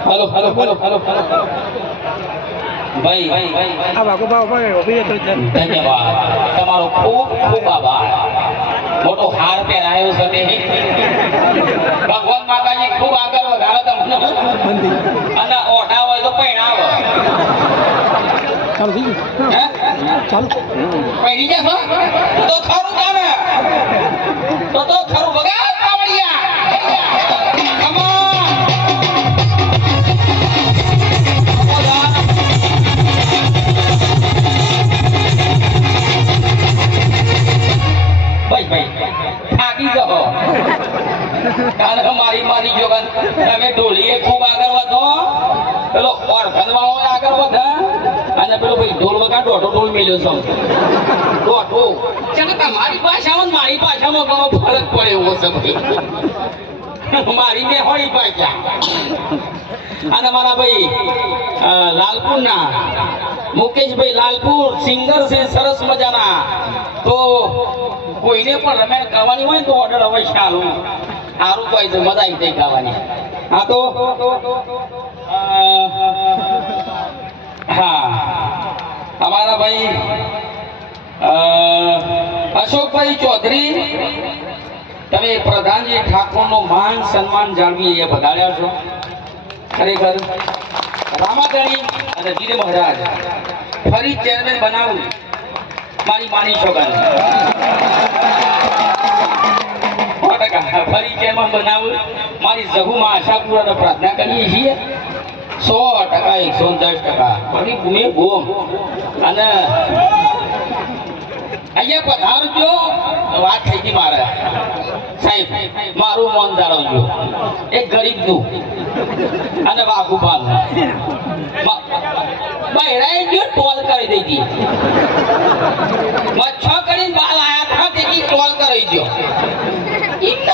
હાલો હાલો હાલો હાલો હાલો ભાઈ આ ભાગો ભાવ ઊભી ધન્યવાદ તમારો ખૂબ ખૂબ આભાર મોટો હાર પહેરાયો છે ભગવાન માતાજી ખૂબ આગળ વધારે તમને બંધી અને ઓઢા હોય તો પૈણાવો ચાલુ થઈ ગયું. ચાલુ. પૈણી જશો તો ખરું કામ તો તો ખરું બગા. તમારી ભાષામાં મારી ભાષામાં ઘણો ફરક પડે એવો મારી મેહોણી ભાષા અને મારા ભાઈ લાલપુરના, મુકેશભાઈ લાલપુર, સિંગર છે, સરસ મજાના. તો કોઈને પણ રમેણ કરવાની હોય તો ઓર્ડર અવશ્ય સારું સારું કોઈ મજા આવી જાય ગાવાની. હા તો? હા. અમારા ભાઈ અશોકભાઈ ચૌધરી, તમે પ્રધાનજી ઠાકોરનું માન સન્માન જાળવી એ વધાર્યા છો. ખરેખર રામાધણી અને ગીર મહારાજ ફરી ચેરમેન બનાવું. મારી માની ટકા. ફરી ચેરમેન બનાવું. મારી જહુમાં આશાપુરાને પ્રાર્થના કરીએ છીએ. સો ટકા, એકસો દસ ટકા. ફરી ગુમે ગોમ અને અહીંયા પધારજો વાત થઈ ગઈ મારે. સાહેબ, મારું મન જાળવજો. એક ગરીબનું અને વાઘુપાલ બહેરાઈ ગયો ટોલ કરી દીધી મચ્છો કરીને બાલ આયા હતા તેથી ટોલ કરી દો. એમને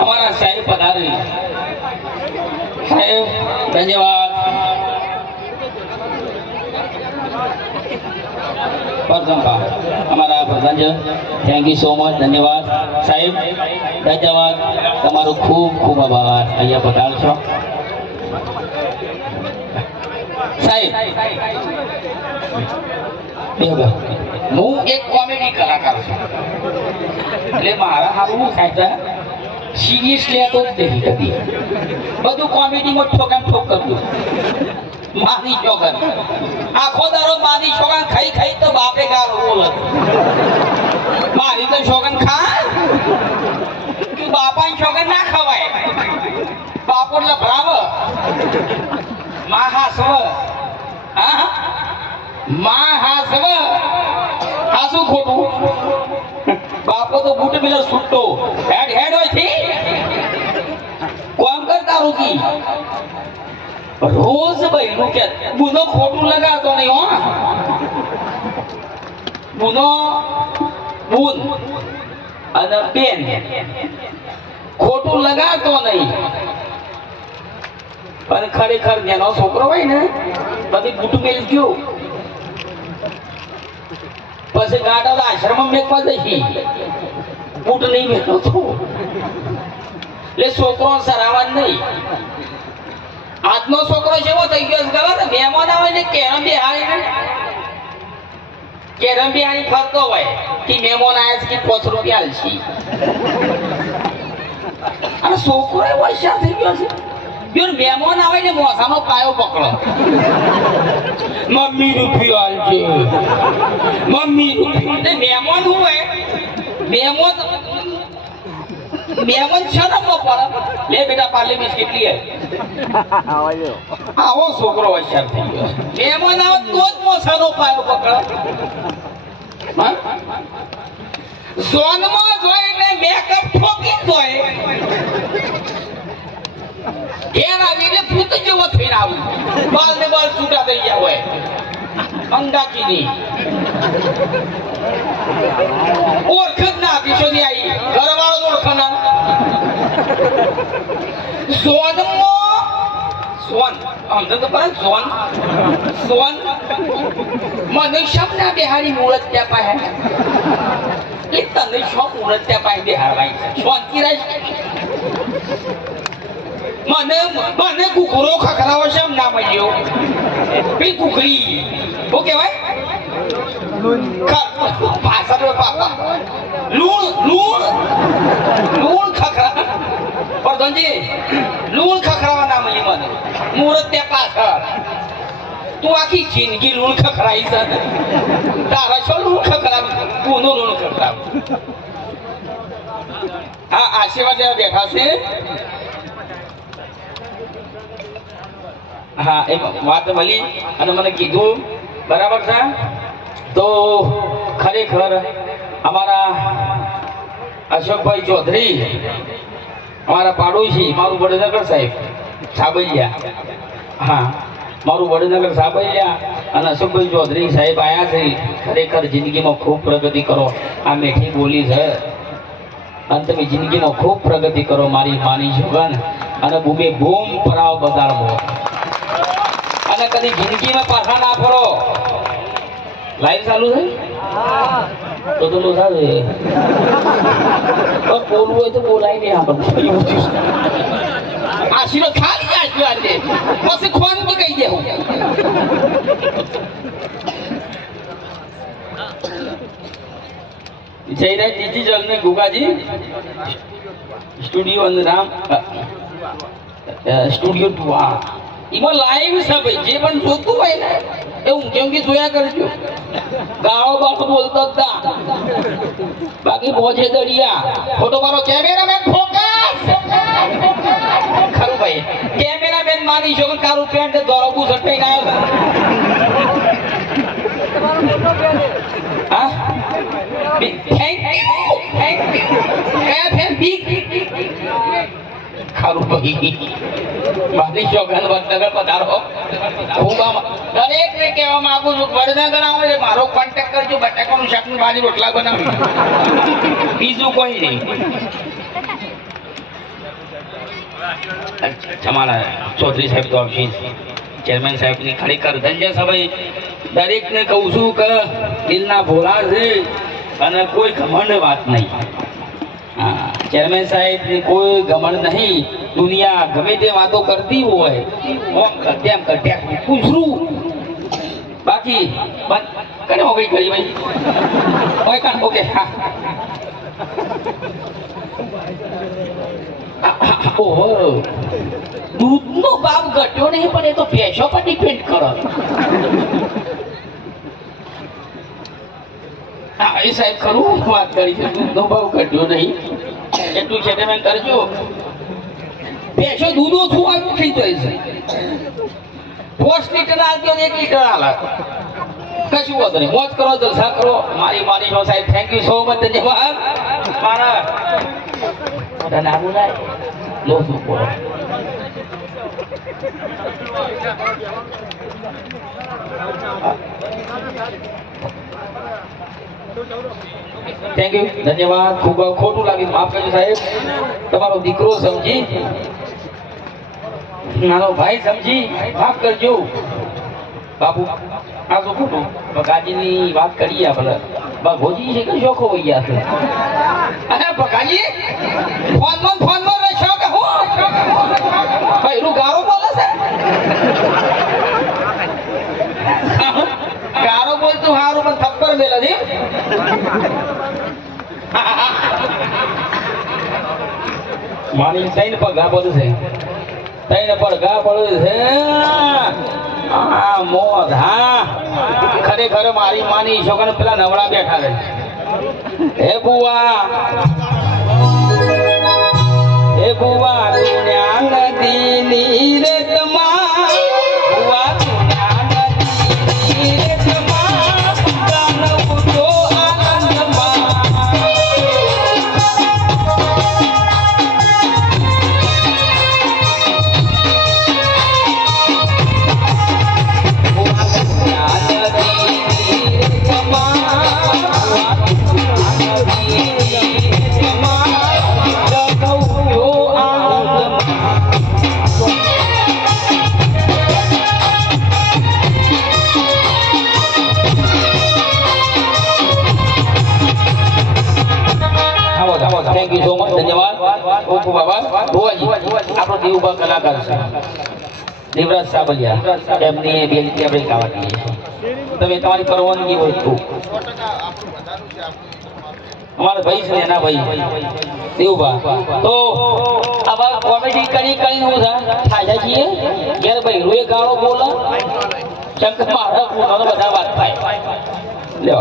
અમારા સાહેબ પધારે સાહેબ, ધન્યવાદ. પ્રથમપા અમારા પ્રધાન થેન્ક યુ સો મચ ધન્યવાદ. સાહેબ, ધન્યવાદ. તમારો ખૂબ ખૂબ આભાર. અહીંયા પધારશો સાહેબ હું એક કોમેડી કલાકાર છું. એટલે મારા હારું સાહેબ સિરિયસ લેતો જ કદી બધું કોમેડીમાં ઠોકામ ઠોક કરતું. માની છોકર આખો દારો માની છોકર ખાઈ ખાઈ તો બાપે ગારો બોલે મારી તો છોકર ખા. તું બાપા છોકર ના ખવાય. બાપો લફડાવમાં હાસવ હા? માં હાસવ હાસું ખોટું? બાપો તો બૂટ મિલો છૂટો હેડ હેડ હોય છે કોમ કરતા રૂકી રોજ બૈરું કે ગુનો ખોટું લગાવતો નહીં, હો. ગુનો બુન અને પેન ખોટું લગાવતો નહીં. પણ ખરેખર જેનો છોકરો હોય ને બધી બૂટ મેલ ગયો. પછી ગાડા આશ્રમ મેકવા જઈ બૂટ નહીં મેળવતો એટલે છોકરો સરાવન નહીં. આજનો છોકરો કેવો થઈ ગયો છે ખબર મહેમાન આવે ને કેરમ બિહારી ને? કેરમ બિહારી ફરતો હોય કે મહેમાન આવ્યા છે કે પાંચ રૂપિયા આલશી અને છોકરો એવો હોશિયાર થઈ ગયો છે. બ્યોર મહેમાન આવે ને મોસાનો પાયો પકડો. મમ્મી રૂપિયો આલજે મમ્મી રૂપિયો મહેમાન હોય? મહેમાન મહેમાન છે ને પડે લે બેટા પાર્લે બિસ્કિટ કેટલી હે? આવો છોકરો હોશિયાર થઈ ગયો. છે. મહેમાન આવે તો જ મોસાનો પાયો પકડે. હા? ઝોનમાં જોઈ એટલે મેકઅપ ઠોકી જોઈ ઘેર આવી એટલે ભૂત જેવો થઈને આવું. બાલ ને બાલ છૂટા થઈ ગયા હોય. અંગાકી ની ઓળખ જ ના કિશોરી આવી ઘરવાળો ઓળખ ના ઝોનમાં સોન. સમજો તો ખરા સોન. સોન. મને શમ ના બેહારી મુરત ત્યાં પાસે એ તને શો મુરત ત્યાં પાસે બેહારવાય શાંતિ રાખ મને મને કુકરો ખખરાવો કુકરી. શું કહેવાય? ખ- લૂણ લૂણ લૂણ ખખરા પ્રધાનજી લૂણ ખખરાવા ના મને મુહૂર્ત ત્યાં પાછળ તું આખી જિંદગી લૂણ ખખરાઈ છે તારા છો લૂણ ખખરાવી તું લૂણ ખખરાવ હા આશીર્વાદ લેવા બેઠા છે હા એ વાત મળી અને મને કીધું, બરાબર છે? તો ખરેખર અમારા અશોકભાઈ ચૌધરી, અમારા પાડોશી, મારું વડનગર સાહેબ સાબલિયા હા, મારું વડનગર સાબલિયા અને અશોકભાઈ ચૌધરી સાહેબ આવ્યા છે. ખરેખર જિંદગીમાં ખૂબ પ્રગતિ કરો. આ મેઠી બોલી છે. અને તમે જિંદગીમાં ખૂબ પ્રગતિ કરો, મારી માની જોગન અને બૂમે બૂમ પરાવ બજારમાં અને કદી જિંદગીમાં પાછા ના ફરો. લાઈવ ચાલુ છે? તો તો લોધા છે પણ બોલવું હોય તો બોલાય નહીં આપણે એવું થયું છે. આશીર્વાદ ખાલી આશીર્વાદ દે પછી ખોન બી કહી દેવું જયરાજ ડિજિટલ ને ગુગાજી. સ્ટુડિયો અને રામ સ્ટુડિયો ટુ આ. એમાં લાઈવ છે ભાઈ. જે પણ જોતું હોય ને, એ હું કેમ કે જોયા કરજો. ગાળો બાળો બોલતો જ ના બાકી પહોંચે દડિયા ફોટો મારો કેમેરામેન ફોકસ. ખરું ભાઈ. કેમેરામેન માની છો કે તારું પેન્ટ દોરવું સટાઈને આવ્યો હા થેન્ક યુ થેન્ક યુ બી ખરું ભાઈ. મારી શોખન વડનગર પધારો હું. દરેક ને કહેવા માંગુ છું, વડનગર આવો એટલે મારો કોન્ટેક કરજો, બટાકાનું શાકની ભાજી રોટલા બનાવી. બીજું કોઈ નહીં. તમારા ચૌધરી સાહેબ તો આવશે. ચેરમેન સાહેબની ખરેખર ધન્ય સભાઈ દરેકને કહું છું કે દિલના ભોળા છે અને કોઈ ઘમંડ વાત નહીં. ચેરમેન સાહેબની કોઈ ગમણ નહીં. દુનિયા ગમે તે વાતો કરતી હોય ઓમ તેમ કર પૂછરું. બાકી, બંધ. કરે હો ગઈ કરી ભાઈ? ઓય કાન, ઓકે, હા. ઓહો. દૂધનો ભાવ ઘટ્યો નહીં, પણ એ તો ભેંસો પર ડિપેન્ડ કરો. હા, એ સાહેબ ખરું વાત કરી છે. દૂધનો ભાવ ઘટ્યો નહીં. એટલું છે તમે કરજો. પેશો દૂધ ઓછું આવ્યું થઈ જાય છે? પોસ્ટ લીટર આવતો એક લીટર આલા. કશું વાંધો નહીં. મોજ કરો, જલસા કરો. મારી માની છો સાહેબ. થેન્ક યુ સો મચ ધન્યવાદ. મારા તને આ બોલાય. લો, શું બોલો? થેન્ક યુ ધન્યવાદ. ખૂબ ખોટું લાગ્યું. માફ કરજો સાહેબ. તમારો દીકરો સમજી. નાનો ભાઈ સમજી. માફ કરજો. બાપુ, આ શું ખોટું? બગાજીની વાત કરીએ આપણે ભોજી છે કે શોખો વહી ગયા છે? અરે બકાજી ફોનમાં ફોનમાં રહેશો શોખ, હું? ભાઈ ગારો બોલે છે? બોલતું હારું પણ થપ્પડ મેલે છે મારી તૈન પર ગા બોલું છે તૈન પર ગા બોલું છે આ મોત હા ખરેખર મારી માની છોકરા પેલા નવડા બેઠા છે હે બુવા ભુવાજી, આપણો દેવભા કલાકાર છે. દેવરાજ સાબલિયા, એમની બે રીતે આપણે ગાવા દઈએ. તમે તમારી પરવાનગી હોય તો. અમારા ભાઈ છે એના ભાઈ. દેવભા. તો આવા કોમેડી કરી કરીને હું થાય છીએ ઘેર ભાઈ રોએ ગાળો બોલે. શંકર મારા બધા વાત થાય. લ્યો.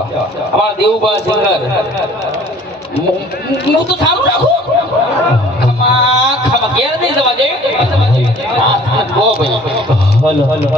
અમારા દેવભા સિંગર. હું તો સારું રાખું ખમા ખમા ઘેર નહીં જવા દે? Hello hello.